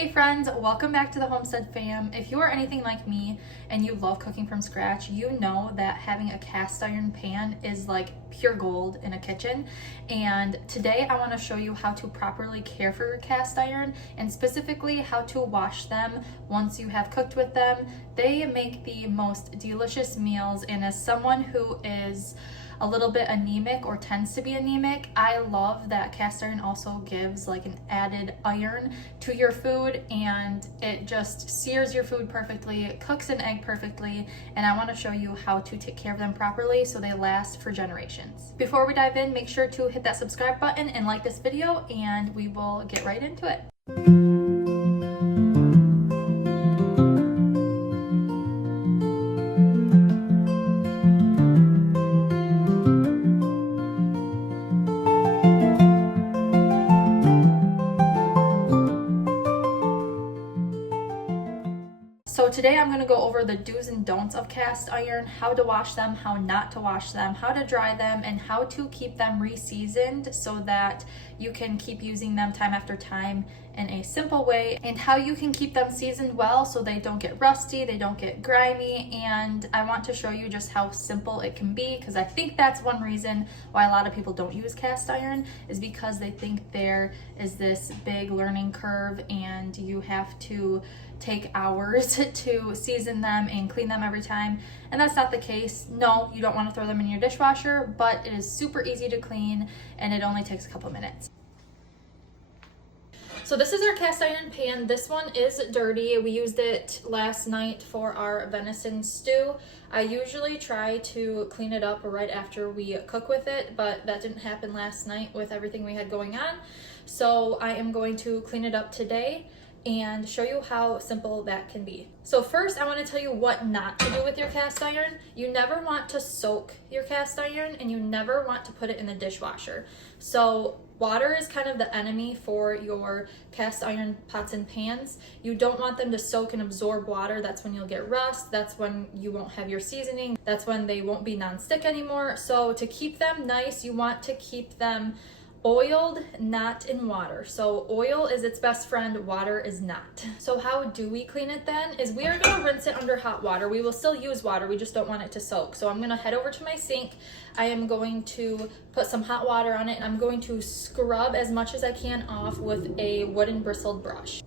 Hey friends, welcome back to the Homestead Fam. If you are anything like me and you love cooking from scratch, you know that having a cast iron pan is like pure gold in a kitchen. And today I want to show you how to properly care for your cast iron and specifically how to wash them once you have cooked with them. They make the most delicious meals, and as someone who is a little bit anemic or tends to be anemic, I love that cast iron also gives like an added iron to your food, and it just sears your food perfectly, it cooks an egg perfectly, and I want to show you how to take care of them properly so they last for generations. Before we dive in, make sure to hit that subscribe button and like this video, and we will get right into it. So today I'm going to go over the do's and don'ts of cast iron, how to wash them, how not to wash them, how to dry them, and how to keep them re-seasoned so that you can keep using them time after time in a simple way, and how you can keep them seasoned well so they don't get rusty, they don't get grimy. And I want to show you just how simple it can be, because I think that's one reason why a lot of people don't use cast iron, is because they think there is this big learning curve and you have to take hours to season them and clean them every time, and that's not the case. No, you don't want to throw them in your dishwasher, but it is super easy to clean and it only takes a couple minutes. So this is our cast iron pan. This one is dirty. We used it last night for our venison stew. I usually try to clean it up right after we cook with it, but that didn't happen last night with everything we had going on. So I am going to clean it up today and show you how simple that can be. So first, I want to tell you what not to do with your cast iron. You never want to soak your cast iron, and you never want to put it in the dishwasher. So water is kind of the enemy for your cast iron pots and pans. You don't want them to soak and absorb water. That's when you'll get rust. That's when you won't have your seasoning. That's when they won't be non-stick anymore. So to keep them nice, you want to keep them oiled, not in water. So oil is its best friend, water is not. So how do we clean it then? Is we are going to rinse it under hot water. We will still use water, we just don't want it to soak. So I'm going to head over to my sink. I am going to put some hot water on it, and I'm going to scrub as much as I can off with a wooden bristled brush.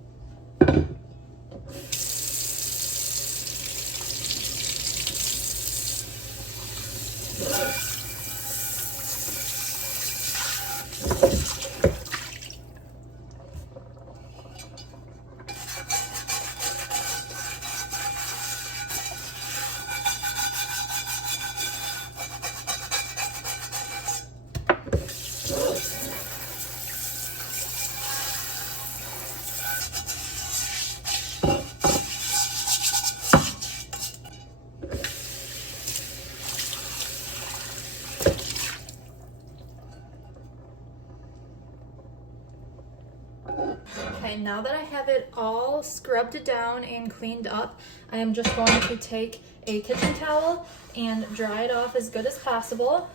Okay, now that I have it all scrubbed down and cleaned up, I am just going to take a kitchen towel and dry it off as good as possible.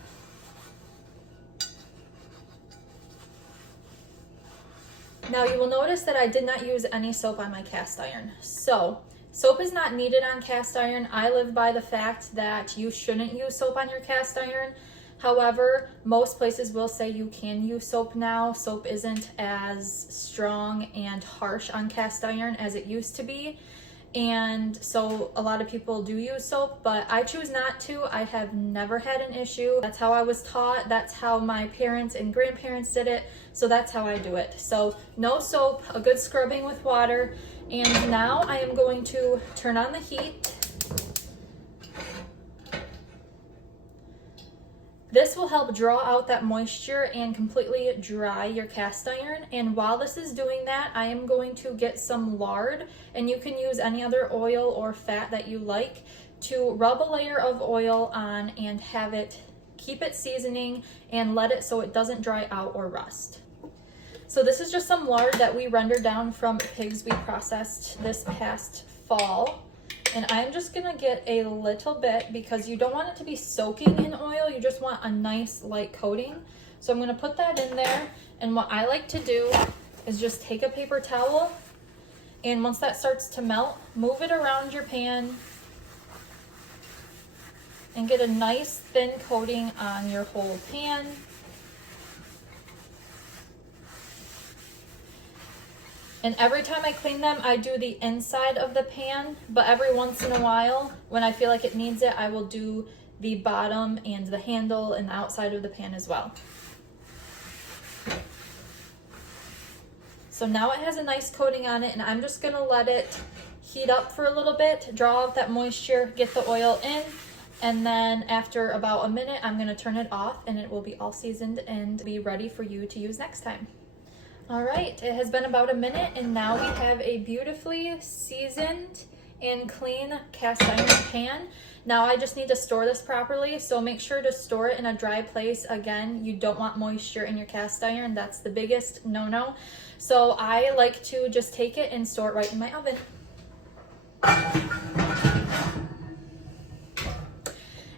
Now you will notice that I did not use any soap on my cast iron. So soap is not needed on cast iron. I live by the fact that you shouldn't use soap on your cast iron. However, most places will say you can use soap now. Soap isn't as strong and harsh on cast iron as it used to be. And so a lot of people do use soap, but I choose not to. I have never had an issue. That's how I was taught. That's how my parents and grandparents did it. So that's how I do it. So no soap, a good scrubbing with water. And now I am going to turn on the heat. This will help draw out that moisture and completely dry your cast iron. And while this is doing that, I am going to get some lard, and you can use any other oil or fat that you like, to rub a layer of oil on and have it keep it seasoning and let it so it doesn't dry out or rust. So this is just some lard that we rendered down from pigs we processed this past fall. And I'm just gonna get a little bit because you don't want it to be soaking in oil. You just want a nice light coating. So I'm gonna put that in there. And what I like to do is just take a paper towel And once that starts to melt, move it around your pan and get a nice thin coating on your whole pan. And every time I clean them, I do the inside of the pan, but every once in a while, when I feel like it needs it, I will do the bottom and the handle and the outside of the pan as well. So now it has a nice coating on it, and I'm just gonna let it heat up for a little bit, draw out that moisture, get the oil in, and then after about a minute, I'm gonna turn it off and it will be all seasoned and be ready for you to use next time. All right, it has been about a minute, and now we have a beautifully seasoned and clean cast iron pan. Now I just need to store this properly, so make sure to store it in a dry place. Again, you don't want moisture in your cast iron. That's the biggest no-no. So I like to just take it and store it right in my oven.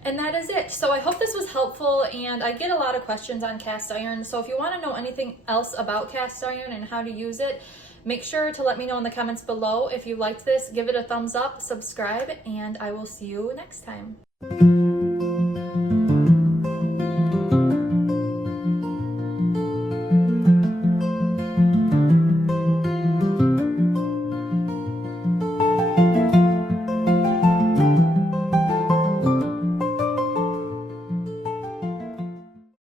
And that is it. So I hope this was helpful, and I get a lot of questions on cast iron. So if you want to know anything else about cast iron and how to use it, make sure to let me know in the comments below. If you liked this, give it a thumbs up, subscribe, and I will see you next time.